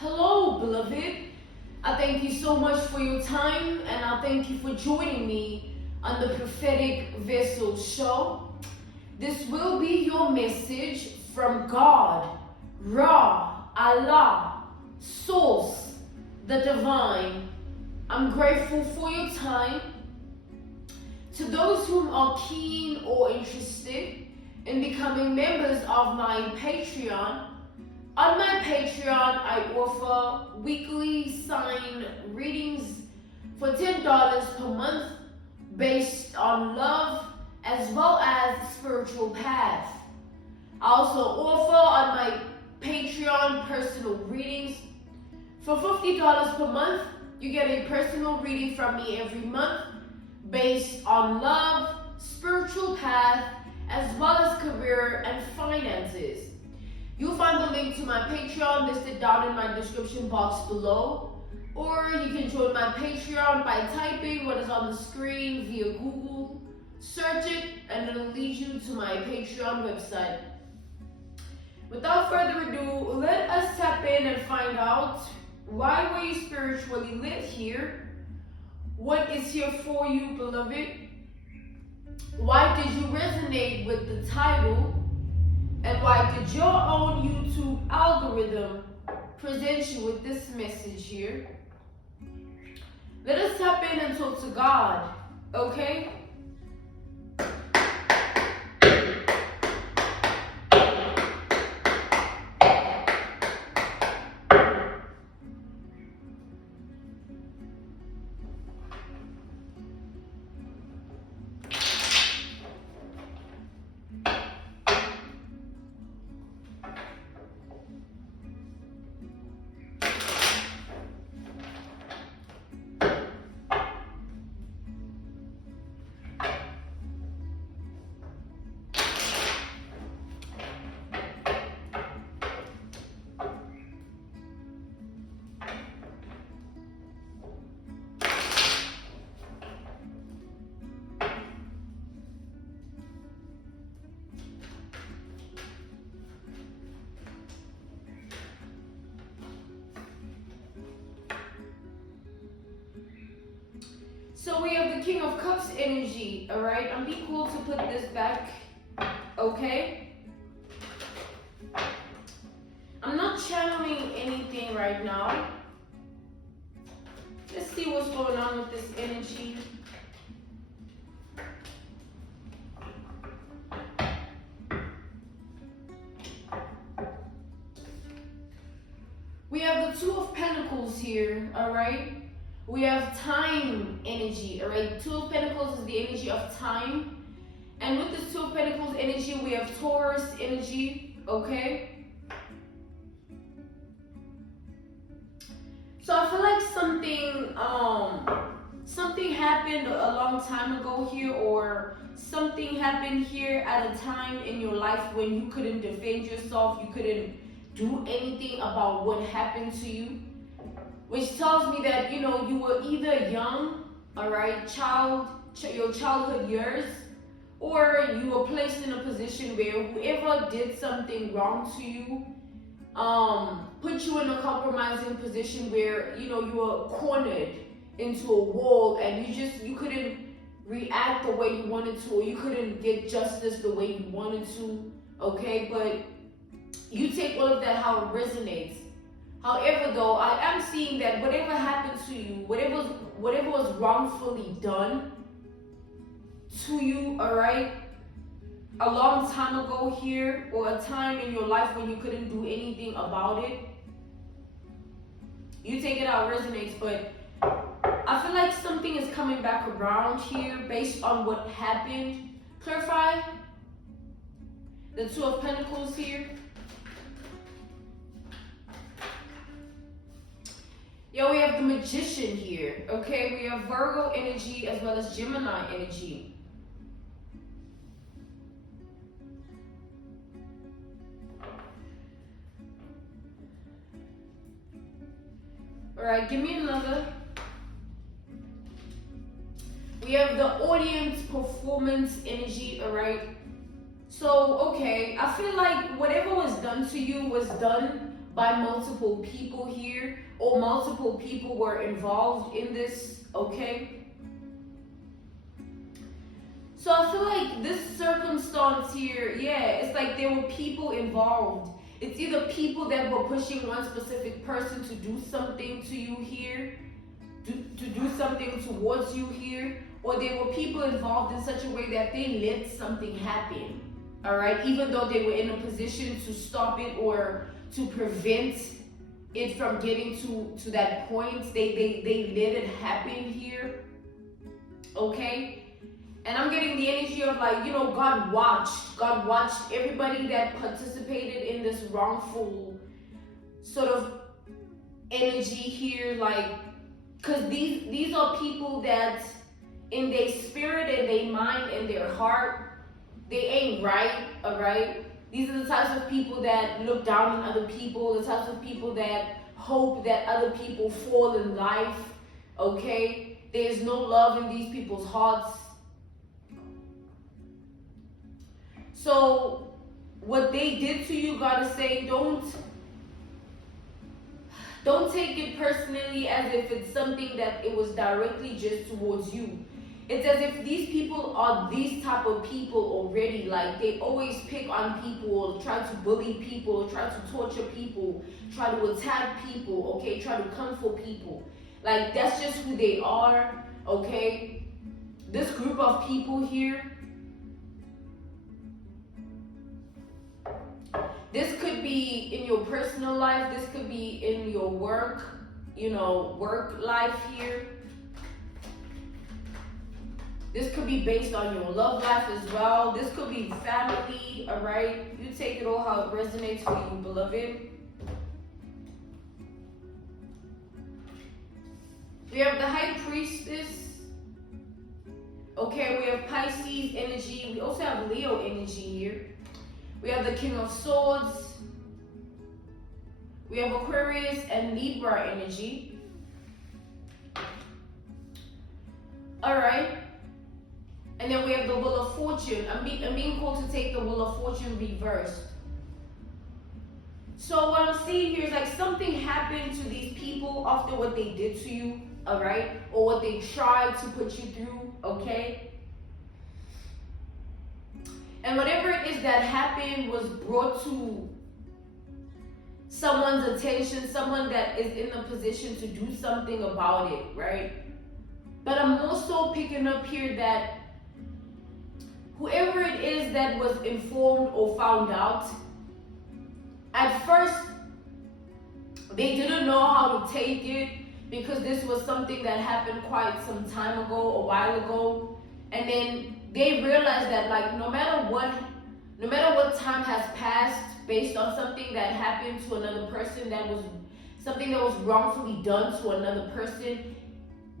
Hello, beloved. I thank you so much for your time, and I thank you for joining me on the Prophetic Vessel Show. This will be your message from God, Ra, Allah, Source, the Divine. I'm grateful for your time. To those whom are keen or interested in becoming members of my Patreon, on my Patreon, I offer weekly sign readings for $10 per month based on love as well as spiritual path. I also offer on my Patreon personal readings. For $50 per month, you get a personal reading from me every month based on love, spiritual path, as well as career and finances. You'll find the link to my Patreon listed down in my description box below, or you can join my Patreon by typing what is on the screen via Google, search it, and it'll lead you to my Patreon website. Without further ado, let us tap in and find out, why were you spiritually lit here? What is here for you, beloved? Why did you resonate with the title? And why did your own YouTube algorithm present you with this message here? Let us tap in and talk to God, okay? So we have the King of Cups energy, all right? And be cool to put this back, okay? I'm not channeling anything right now. Let's see what's going on with this energy. We have the Two of Pentacles here, all right? We have time energy, all right? Two of Pentacles is the energy of time. And with this Two of Pentacles energy, we have Taurus energy, okay? So I feel like something happened a long time ago here, or something happened here at a time in your life when you couldn't defend yourself, you couldn't do anything about what happened to you. Which tells me that, you know, you were either young, all right, your childhood years, or you were placed in a position where whoever did something wrong to you, put you in a compromising position where, you know, you were cornered into a wall and you couldn't react the way you wanted to, or you couldn't get justice the way you wanted to, okay? But you take all of that how it resonates. However, though, I am seeing that whatever happened to you, whatever was wrongfully done to you, all right, a long time ago here, or a time in your life when you couldn't do anything about it, you take it how it resonates. But I feel like something is coming back around here based on what happened. Clarify the Two of Pentacles here. Yo, we have the Magician here, okay? We have Virgo energy as well as Gemini energy. All right, give me another. We have the audience performance energy, all right? So, okay, I feel like whatever was done to you was done by multiple people here, or multiple people were involved in this, okay? So I feel like this circumstance here, yeah, it's like there were people involved. It's either people that were pushing one specific person to do something to you here, to do something towards you here, or there were people involved in such a way that they let something happen, all right? Even though they were in a position to stop it or to prevent it from getting to that point, they let it happen here, okay? And I'm getting the energy of like, you know, God watched everybody that participated in this wrongful sort of energy here, like, because these are people that in their spirit and their mind and their heart, they ain't right, all right? These are the types of people that look down on other people, the types of people that hope that other people fall in life, okay? There's no love in these people's hearts. So what they did to you, God is saying, don't take it personally as if it's something that it was directly just towards you. It's as if these people are these type of people already. Like, they always pick on people, try to bully people, try to torture people, try to attack people, okay? Try to come for people. Like, that's just who they are, okay? This group of people here, this could be in your personal life, this could be in your work, you know, work life here. This could be based on your love life as well. This could be family, all right? You take it all how it resonates for you, beloved. We have the High Priestess. Okay, we have Pisces energy. We also have Leo energy here. We have the King of Swords. We have Aquarius and Libra energy. All right. And then we have the Wheel of Fortune. I'm being called to take the Wheel of Fortune reversed. So what I'm seeing here is like something happened to these people after what they did to you, all right? Or what they tried to put you through, okay? And whatever it is that happened was brought to someone's attention, someone that is in a position to do something about it, right? But I'm also picking up here that whoever it is that was informed or found out, at first, they didn't know how to take it because this was something that happened quite some time ago, a while ago. And then they realized that, like, no matter what time has passed based on something that happened to another person, that was something that was wrongfully done to another person,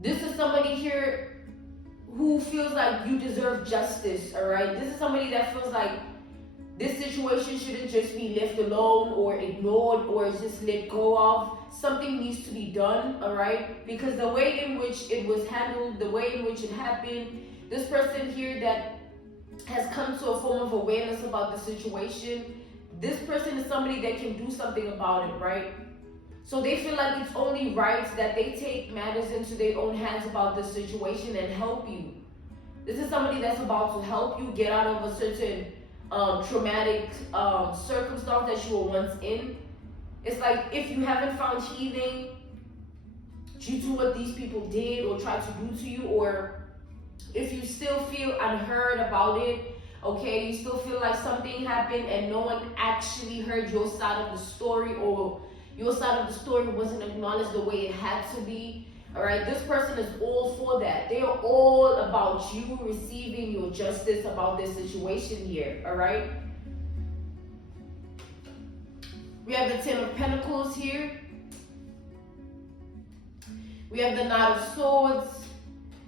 this is somebody here who feels like you deserve justice, all right? This is somebody that feels like this situation shouldn't just be left alone or ignored or just let go of. Something needs to be done, all right? Because the way in which it was handled, the way in which it happened, this person here that has come to a form of awareness about the situation, this person is somebody that can do something about it, right? So they feel like it's only right that they take matters into their own hands about the situation and help you. This is somebody that's about to help you get out of a certain traumatic circumstance that you were once in. It's like if you haven't found healing due to what these people did or tried to do to you, or if you still feel unheard about it, okay, you still feel like something happened and no one actually heard your side of the story, or your side of the story wasn't acknowledged the way it had to be, all right, this person is all for that. They are all about you receiving your justice about this situation here, all right? We have the Ten of Pentacles here. We have the Knight of Swords.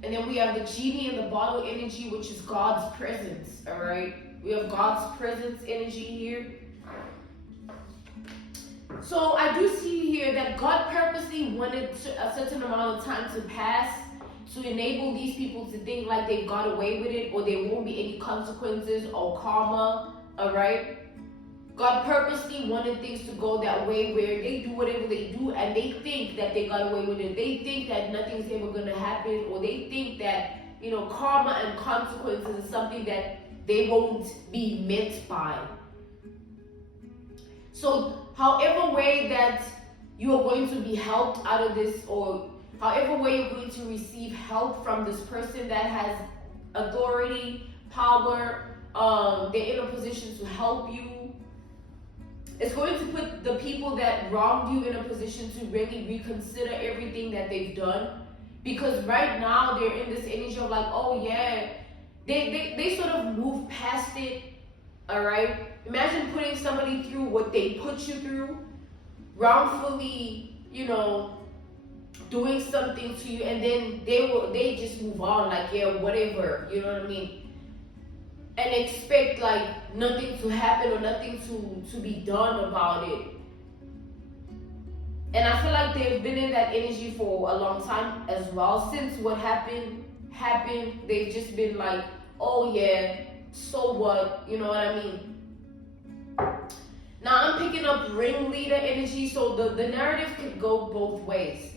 And then we have the Genie in the bottle energy, which is God's presence, all right? We have God's presence energy here. So I do see here that God purposely wanted a certain amount of time to pass to enable these people to think like they got away with it, or there won't be any consequences or karma, all right? God purposely wanted things to go that way where they do whatever they do and they think that they got away with it. They think that nothing's ever going to happen, or they think that, karma and consequences is something that they won't be met by. So however way that you are going to be helped out of this, or however way you're going to receive help from this person that has authority, power, they're in a position to help you, it's going to put the people that wronged you in a position to really reconsider everything that they've done. Because right now they're in this energy of like, oh yeah, they sort of move past it. All right. Imagine putting somebody through what they put you through, wrongfully, doing something to you, and then they just move on like, yeah, whatever, you know what I mean? And expect like nothing to happen or nothing to be done about it. And I feel like they've been in that energy for a long time as well. Since what happened, they've just been like, oh yeah, so what? You know what I mean? Now I'm picking up ringleader energy, so the narrative could go both ways.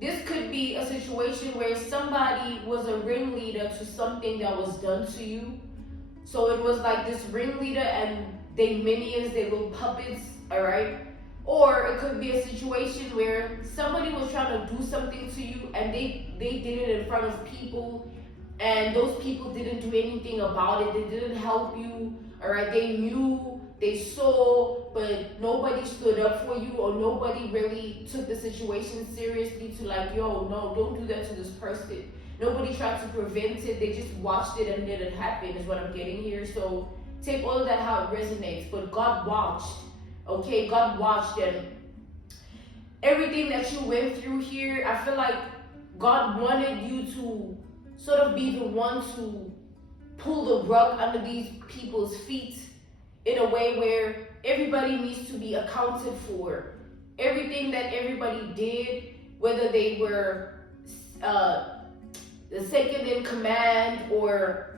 This could be a situation where somebody was a ringleader to something that was done to you. So it was like this ringleader and they minions, they little puppets, alright? Or it could be a situation where somebody was trying to do something to you and they did it in front of people, and those people didn't do anything about it. They didn't help you, alright? They knew, they saw, but nobody stood up for you, or nobody really took the situation seriously to like, yo, no, don't do that to this person. Nobody tried to prevent it. They just watched it and let it happen is what I'm getting here. So take all of that how it resonates. But God watched. Okay, God watched, and everything that you went through here, I feel like God wanted you to sort of be the one to pull the rug under these people's feet in a way where everybody needs to be accounted for. Everything that everybody did, whether they were the second in command or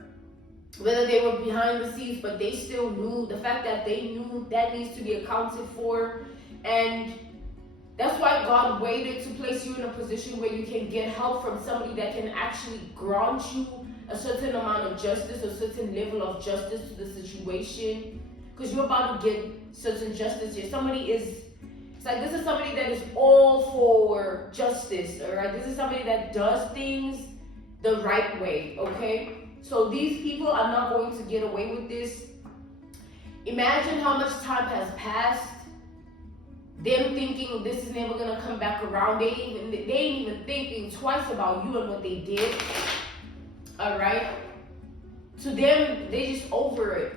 whether they were behind the scenes, but they still knew. The fact that they knew, that needs to be accounted for. And that's why God waited to place you in a position where you can get help from somebody that can actually grant you a certain amount of justice, a certain level of justice to the situation. Because you're about to get certain justice here. It's like this is somebody that is all for justice, all right? This is somebody that does things the right way, okay? So these people are not going to get away with this. Imagine how much time has passed. Them thinking this is never gonna come back around. They ain't even thinking twice about you and what they did. All right. To them, they just over it.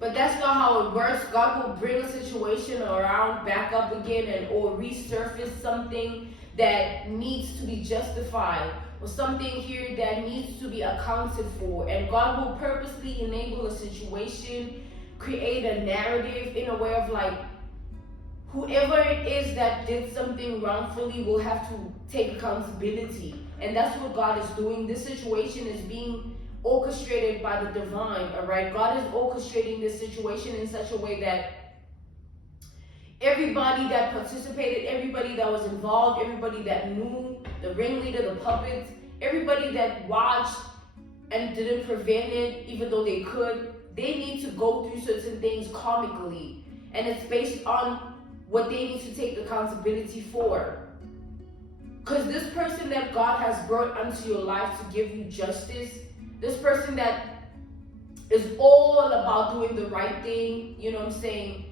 But that's not how it works. God will bring a situation around back up again or resurface something that needs to be justified, or something here that needs to be accounted for. And God will purposely enable a situation, create a narrative in a way of like, whoever it is that did something wrongfully will have to take accountability. And that's what God is doing. This situation is being orchestrated by the divine, all right? God is orchestrating this situation in such a way that everybody that participated, everybody that was involved, everybody that knew, the ringleader, the puppets, everybody that watched and didn't prevent it, even though they could, they need to go through certain things karmically. And it's based on what they need to take accountability for. Because this person that God has brought onto your life to give you justice, this person that is all about doing the right thing, you know what I'm saying?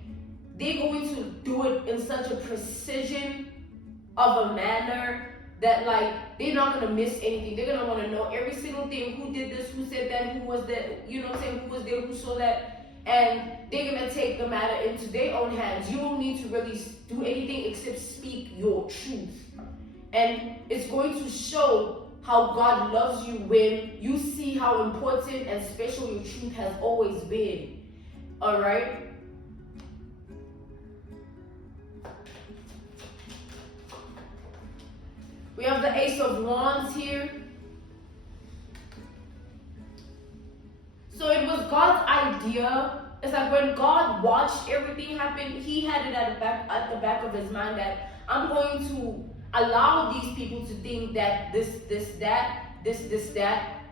They're going to do it in such a precision of a manner that like they're not going to miss anything. They're going to want to know every single thing. Who did this? Who said that? Who was that? You know what I'm saying? Who was there? Who saw that? And they're going to take the matter into their own hands. You don't need to really do anything except speak your truth. And it's going to show how God loves you when you see how important and special your truth has always been. All right? We have the Ace of Wands here. So it was God's idea. It's like like when God watched everything happen, he had it at the back of his mind that I'm going to allow these people to think that this, that,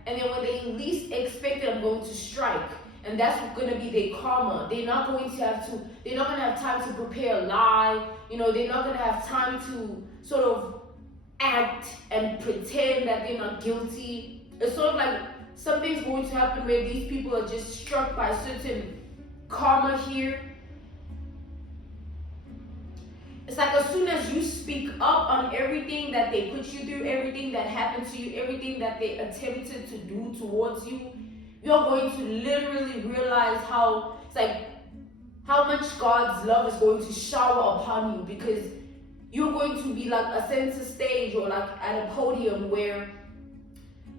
and then when they least expect it, I'm going to strike. And that's going to be their karma. They're not going to have time to prepare a lie. You know, they're not going to have time to sort of act and pretend that they're not guilty. It's sort of like something's going to happen where these people are just struck by certain karma here. It's like as soon as you speak up on everything that they put you through, everything that happened to you, everything that they attempted to do towards you, you're going to literally realize how much God's love is going to shower upon you, because you're going to be like a center stage or like at a podium where,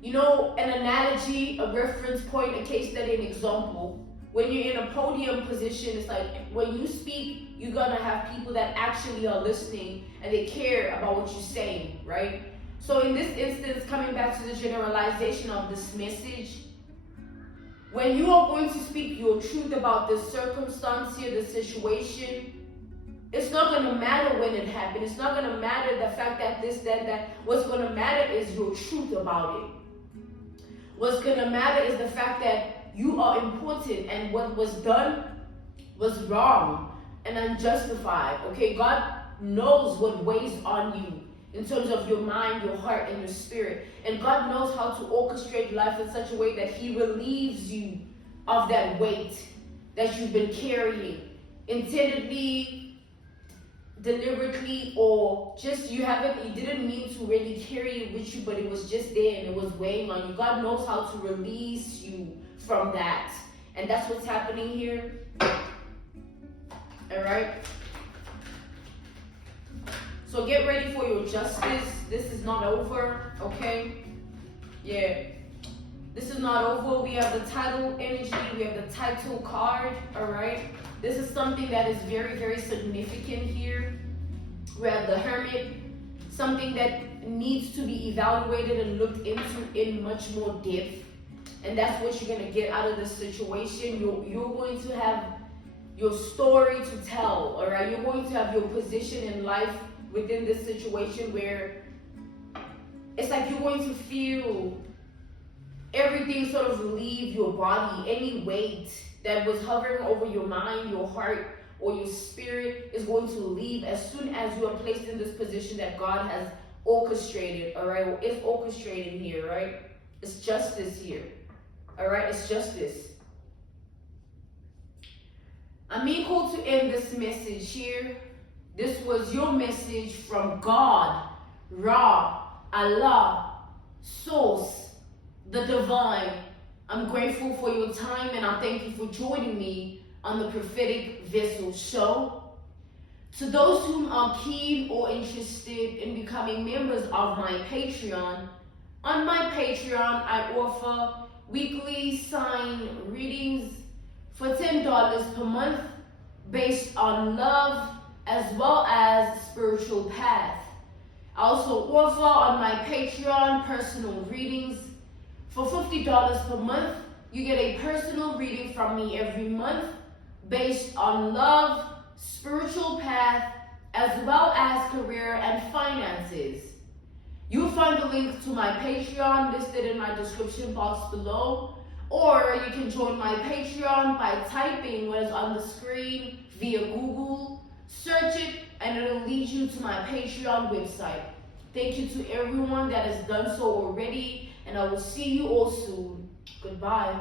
you know, an analogy, a reference point, a case study, an example. When you're in a podium position, it's like when you speak, you're gonna have people that actually are listening and they care about what you're saying, right? So in this instance, coming back to the generalization of this message, when you are going to speak your truth about this circumstance here, the situation, it's not going to matter when it happened. It's not going to matter the fact that this, that. What's going to matter is your truth about it. What's going to matter is the fact that you are important and what was done was wrong and unjustified. Okay, God knows what weighs on you in terms of your mind, your heart, and your spirit. And God knows how to orchestrate life in such a way that he relieves you of that weight that you've been carrying, intendedly, deliberately, or just you didn't mean to really carry it with you, but it was just there and it was weighing on you. God knows how to release you from that. And that's what's happening here. All right? So get ready for your justice. This is not over, okay? Yeah. This is not over. We have the title energy. We have the title card, all right? This is something that is very, very significant here. We have the Hermit, something that needs to be evaluated and looked into in much more depth. And that's what you're going to get out of this situation. You're going to have your story to tell, all right? You're going to have your position in life within this situation where it's like you're going to feel everything sort of leave your body. Any weight that was hovering over your mind, your heart, or your spirit is going to leave as soon as you are placed in this position that God has orchestrated, all right? It's orchestrating here, right? It's justice here, all right? It's justice. I'm being called to end this message here. This was your message from God, Ra, Allah, Source, the Divine. I'm grateful for your time and I thank you for joining me on the Prophetic Vessel Show. To those whom are keen or interested in becoming members of my Patreon, on my Patreon I offer weekly sign readings for $10 per month based on love as well as spiritual path. I also offer on my Patreon personal readings. For $50 per month, you get a personal reading from me every month based on love, spiritual path, as well as career and finances. You'll find the link to my Patreon listed in my description box below, or you can join my Patreon by typing what is on the screen via Google. Search it and it'll lead you to my Patreon website. Thank you to everyone that has done so already, and I will see you all soon. Goodbye.